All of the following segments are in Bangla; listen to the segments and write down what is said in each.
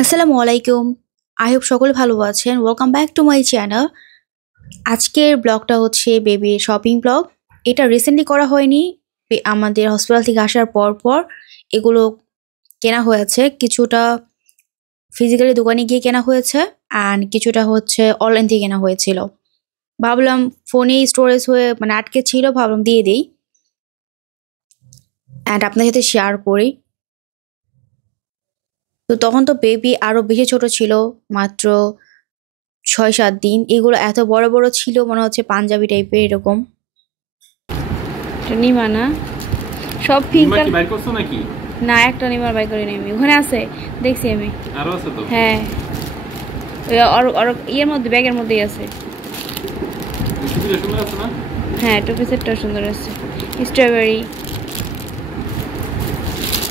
আসসালামু আলাইকুম। আই হোপ সকলে ভালো আছেন। Welcome back to my channel. আজকের ব্লগটা হচ্ছে বেবির শপিং ব্লগ। এটা রিসেন্টলি করা হয়নি। আমাদের হসপিটাল থেকে আসার পর এগুলো কেনা হয়েছে। কিছুটা ফিজিক্যালি দোকানে গিয়ে কেনা হয়েছে অ্যান্ড কিছুটা হচ্ছে অনলাইন থেকে কেনা হয়েছিল। ভাবলাম ফোনেই স্টোরেজ হয়ে মানে আটকে ছিল, ভাবলাম দিয়ে দিই অ্যান্ড আপনার সাথে শেয়ার করি। তো তখন তো বেবি আরো বেশি ছোট ছিল, মাত্র ৬-৭ দিন। এগুলো এত বড় বড় ছিল, মনে হচ্ছে পাঞ্জাবি টাইপের এরকম। এটা নিমা না, সব পিঙ্ক নিমা কি বাইর করছো নাকি? না, একটা নিমার বাই করে নিই আমি, ওখানে আছে দেখছি আমি। আরো আছে তো? হ্যাঁ, আর ইয়ের মধ্যে, ব্যাগের মধ্যেই আছে। সুন্দর সুন্দর আছে না? হ্যাঁ, টু পিসেরটা সুন্দর আছে। স্ট্রবেরি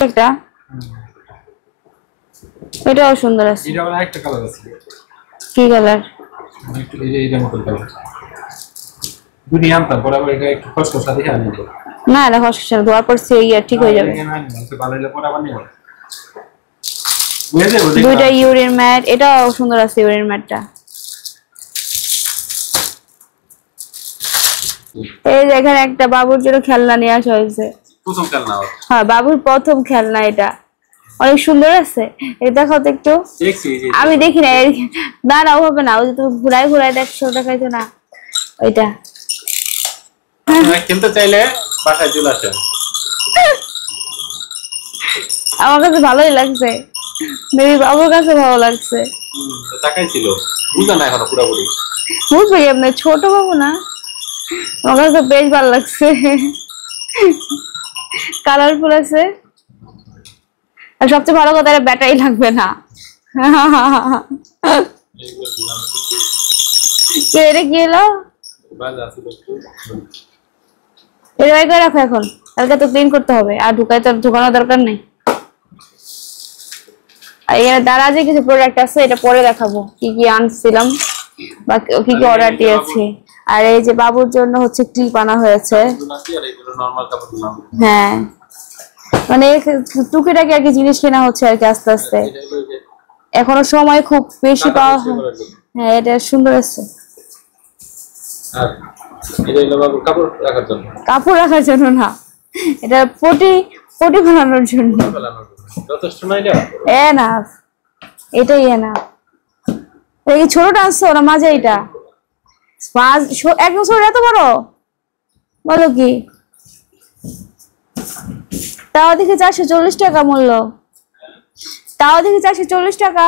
এটা, এটাও সুন্দর আছে। এটা আবার আরেকটা কালার আছে। কি কালার? একটু এইটা মতো কালার। দুটি আনতাম, বরাবর এটা একটু খসখসা দেখে আনবো। না, এটা খসখসা ধোয়ার পর সে ইয়ে ঠিক হয়ে যাবে। ভালো হলে পরে আবার নিব। দুইটা ইউরিন ম্যাট, এটাও সুন্দর আছে ইউরিন ম্যাটটা। এই যে এখানে একটা বাবুর জন্য খেলনা নিয়ে আসা হয়েছে। প্রথম খেলনা? হ্যাঁ, বাবুর প্রথম খেলনা এটা, অনেক সুন্দর আছে। এই দেখো তো একটু, আমি দেখি না, দাঁড়াও হবে না, ওই যে তুমি ঘুরাই ঘুরাই দেখছো, দেখাইছো না ওইটা। খেলতে চাইলে বাসায় চলে আসেন। আমার কাছে ভালোই লাগছে, বেবি বাবুর কাছে ভালো লাগছে। তাকাই ছিল, বুঝা না এখনো পুরোপুরি। বুঝবে আপনার ছোট বাবু না, আমার কাছে বেশ ভালো লাগছে, কালারফুল আছে। আর সবচেয়ে ভালো কথা, ব্যাটারি লাগবে না। এটা কি এলো? এটা বাই করে রাখো এখন, কালকে তো ক্লিন করতে হবে, আর ঢুকানোর দরকার নেই। আর এখানে দারাজে কিছু প্রোডাক্ট আছে, এটা পরে দেখাবো কি কি আনছিলাম বা কি কি অর্ডার দিয়েছি। আর এই যে বাবুর জন্য হচ্ছে ক্লিপ আনা হয়েছে। হ্যাঁ, মানে টুকিটাকি আর কি জিনিস কেনা হচ্ছে আর কি আস্তে আস্তে, এখনো সময় খুব বেশি পাওয়া হয়। হ্যাঁ, এটা সুন্দর আছে। কাপড় রাখার জন্য না, এটা পটি বানানোর জন্য। এনাফ, এটাই এনাফ। এই ছোটটা আসছে ওরা মাঝে, এটা একদম ছোট, এত বড় বলো কি? তাও দেখি 440 টাকা মূল্য, তাও দেখি 440 টাকা।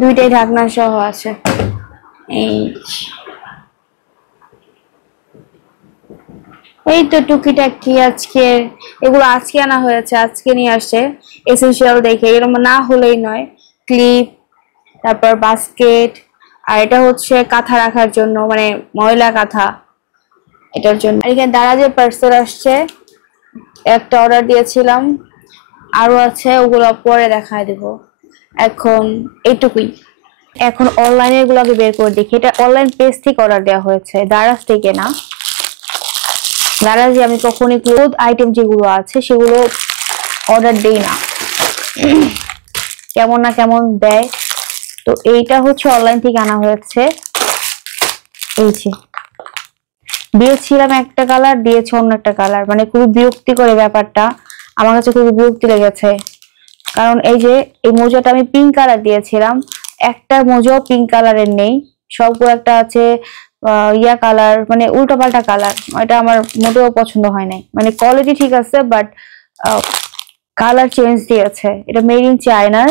দুইটাই ঢাকনা সহ আছে। এই তো টুকিটাকি আজকে, এগুলো আজকে আনা হয়েছে, আজকে নিয়ে আসে। এসেনশিয়াল দেখে, এরকম না হলেই নয়। ক্লিপ, তারপর বাস্কেট, আর এটা হচ্ছে কাঁথা রাখার জন্য, মানে ময়লা কাঁথা, এটার জন্য। আর এখানে দারাজের পার্সেল আসছে, একটা অর্ডার দিয়েছিলাম, আরো আছে, ওগুলো পরে দেখায় দেব। এখন এইটুকুই। এখন অনলাইনে এগুলোকে বের করে দেখি। এটা অনলাইন পেজ থেকে অর্ডার দেওয়া হয়েছে, দারাজ থেকে না। দারাজে আমি কখনই ক্লোথ আইটেম যেগুলো আছে সেগুলো অর্ডার দেই না, কেমন না কেমন দেয়। তো এইটা হচ্ছে অনলাইন থেকে আনা হয়েছে। এই যে দিয়েছিলাম একটা কালার, দিয়েছে অন্য একটা কালার, মানে খুবই বিরক্তি করে ব্যাপারটা, আমার কাছে খুবই বিরক্তি লেগেছে। কারণ এই যে এই মোজাটা আমি পিঙ্ক কালার দিয়েছিলাম, একটা মোজাও পিঙ্ক কালারের নেই, সবগুলো একটা আছে ইয়া কালার, মানে উল্টো পাল্টা কালার। এটা আমার মোটেও পছন্দ হয় নাই। মানে কোয়ালিটি ঠিক আছে, বাট কালার চেঞ্জ দিয়েছে। এটা মেড ইন চায়নার।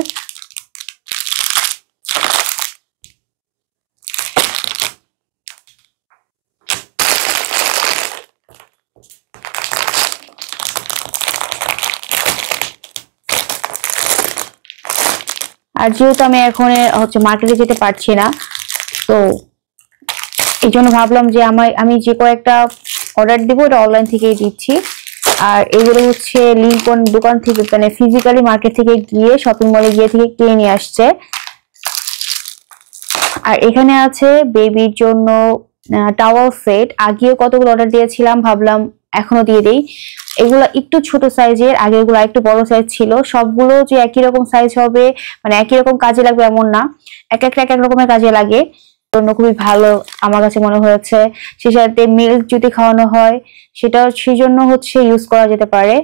আর যেহেতু আমি এখন হচ্ছে মার্কেটে যেতে পারছি না, তো এই জন্য ভাবলাম যে আমি যে কয়েকটা অর্ডার দিব এটা অনলাইন থেকেই দিচ্ছি। আর এগুলো হচ্ছে লিঙ্কন দোকান থেকে, মানে ফিজিক্যালি মার্কেট থেকে গিয়ে, শপিং মলে গিয়ে থেকে কিনে নিয়ে আসছে। আর এখানে আছে বেবির জন্য টাওয়াল সেট। আগেও কতগুলো অর্ডার দিয়েছিলাম, ভাবলাম এখনো দিয়ে দেই। এগুলো একটু ছোট সাইজের, আগে এগুলো একটু বড় সাইজ ছিল। সবগুলো যে একই রকম সাইজ হবে, মানে একই রকম কাজে লাগবে এমন না, এক এক রকমের কাজে লাগে, জন্য খুবই ভালো আমার কাছে মনে হয়েছে। সে সাথে মিল্ক যদি খাওয়ানো হয় সেটাও সেই জন্য হচ্ছে ইউজ করা যেতে পারে।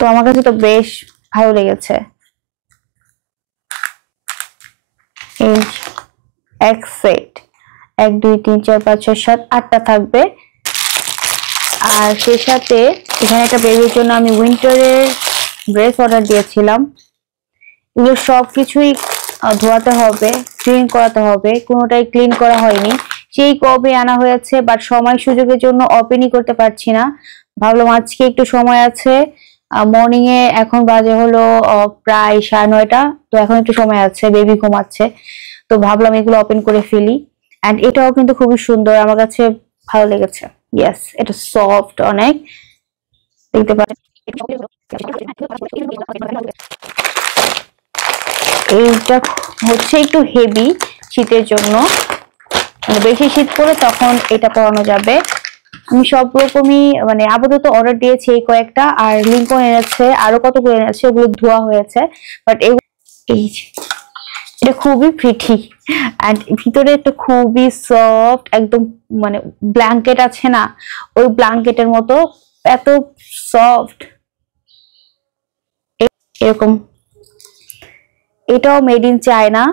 তো আমার কাছে তো বেশ ভালো লেগেছে। এই এক সেট 1 2 3 4 5 6 7 8টা থাকবে। আর সেই সাথে এখানে একটা বেবির জন্য আমি উইন্টারের ড্রেস অর্ডার দিয়েছিলাম। এগুলো সবকিছুই ধোয়াতে হবে, ক্লিন করাতে হবে, কোনোটাই ক্লিন করা হয়নি। সেই কবে আনা হয়েছে, বাট সময় সুযোগের জন্য ওপেনই করতে পারছি না। ভাবলাম আজকে একটু সময় আছে, মর্নিং এ এখন বাজে হলো প্রায় 9:30, তো এখন একটু সময় আছে, বেবি ঘুমাচ্ছে, তো ভাবলাম এগুলো ওপেন করে ফেলি। এন্ড এটাও কিন্তু খুবই সুন্দর, আমার কাছে ভালো লেগেছে। ইয়েস, এটা সফট অনেক, দেখতে পারেন। এইটা হচ্ছে একটু হেভি শীতের জন্য, মানে বেশি শীত পড়ে তখন এটা পরানো যাবে। আমি সব রকমই মানে আপাতত অর্ডার দিয়েছি এই কয়েকটা, আর লিঙ্কও এনেছে, আরো কতগুলো এনেছে, ওগুলো ধোয়া হয়েছে। বাট এই এটা খুবই প্রিটি, এন্ড ভিতরে একটা খুবই সফট একদম, মানে ব্ল্যাঙ্কেট আছে না, ওই ব্ল্যাঙ্কেটের মতো এত সফট এরকম। এটাও মেড ইন চায়না,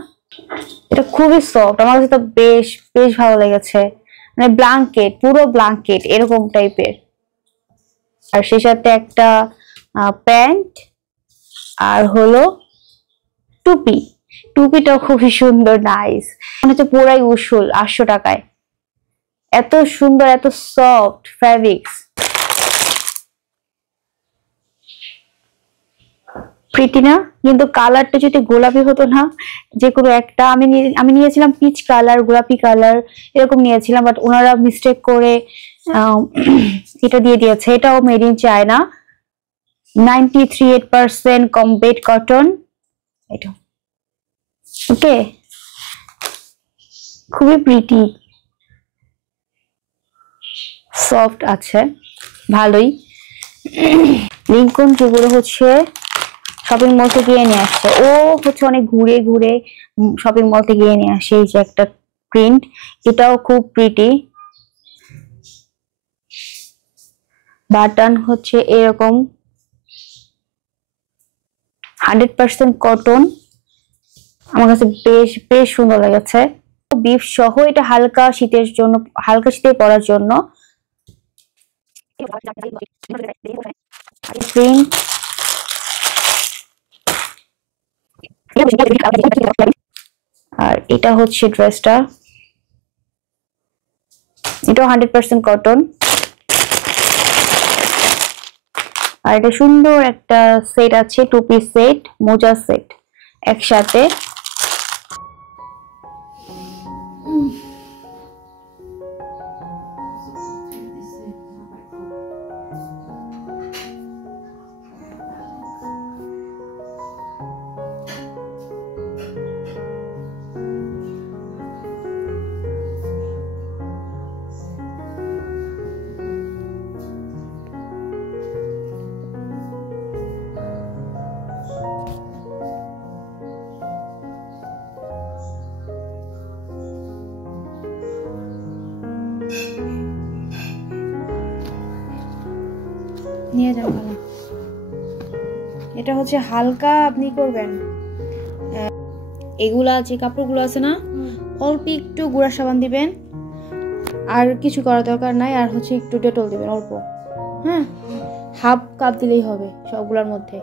এটা খুবই সফট, আমার কাছে তো বেশ বেশ ভালো লেগেছে। মানে ব্ল্যাঙ্কেট, পুরো ব্ল্যাঙ্কেট এরকম টাইপের। আর সেই সাথে একটা প্যান্ট আর হলো টুপি। টুপিটাও খুবই সুন্দর, নাইস, মনে হচ্ছে পুরাই উসুল। 800 টাকায় এত সুন্দর, এত সফট ফ্যাব্রিক্স, প্রিটি না? কিন্তু কালারটা যদি গোলাপি হতো না, যে কোনো একটা, আমি নিয়েছিলাম পিচ কালার, গোলাপি কালার এরকম নিয়েছিলাম, বাট ওনারা মিস্টেক করে এটা দিয়ে দিয়েছে। এটাও made in China, 93% combat cotton. এটা ওকে, খুবই প্রিটি, সফট আছে ভালোই। লিঙ্কন যেগুলো হচ্ছে শপিং মল থেকে গিয়ে নিয়ে আসছে, ও হচ্ছে অনেক ঘুরে ঘুরে শপিং মল থেকে গিয়ে নিয়ে আসে। এই যে একটা প্রিন্ট, এটাও খুব প্রিটি, বাটন হচ্ছে এরকম 100% কটন, আমার কাছে বেশ বেশ সুন্দর লেগেছে। বিফ সহ এটা হালকা শীতের জন্য, হালকা শীতে পরার জন্য। প্রিন্ট আর এটা হচ্ছে ড্রেসটা, এটাও 100% কটন। আর এটা সুন্দর একটা সেট আছে, 2 পিস সেট, মোজা সেট একসাথে। নিয়ে যান ভালো। এটা হচ্ছে হালকা, আপনি করবেন এগুলা যে কাপড়গুলো আছে না, অল্প একটু গুঁড়া সাবান দিবেন, আর কিছু করার দরকার নাই। আর হচ্ছে একটু ডেটল দিবেন অল্প, হ্যাঁ, হাফ কাপ দিলেই হবে সবগুলোর মধ্যে।